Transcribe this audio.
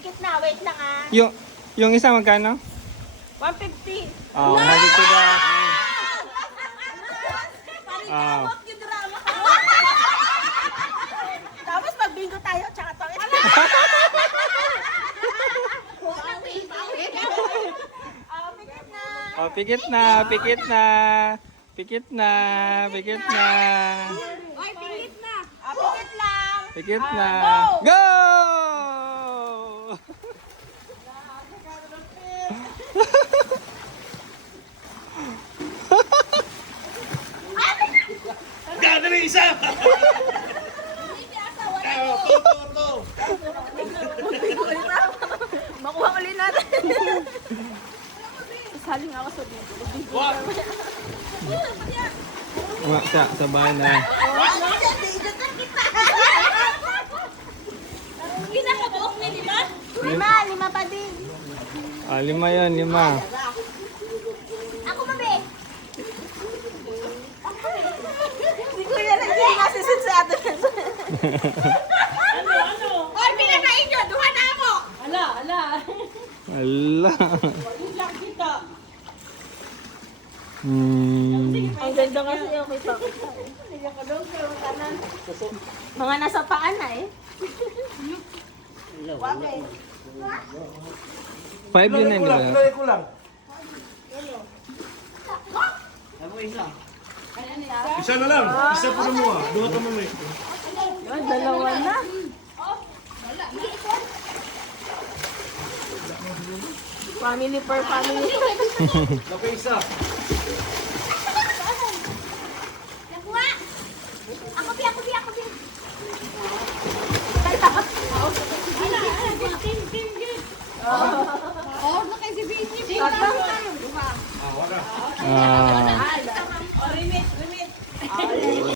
Pikit na, wait lang ah. Yung isa magkano? 150. Oh, nandito na. Oh. Tapos pag-bingo tayo, tsaka to. Oh, pikit na, pikit na. Pikit na, pikit na. Ay, pikit na. Pikit lang. Pikit na. Go! Go! Ganda na isa! Makuha ulit natin. Saling ako sa dito. Sabay na. Pinakabuok na, di ba? Lima pa din. Ah, 5 yan, 5. Ako ba, be? Hindi ko yan lang yung masisid sa atin. Oy, pinakain nyo! Duha na ako! Ala. Ang ganda kasi yung kita. Mga nasa paan na eh. Okay. 5 yun na, di ba? Kulang. Isa na lang. Isa po na mo ah. Duha ka mo may. Yun, dalawa na. Family per family. Lapay isa. Nakuha! Ako, bi. Oh, na kay si Vinny. Ah. Limit.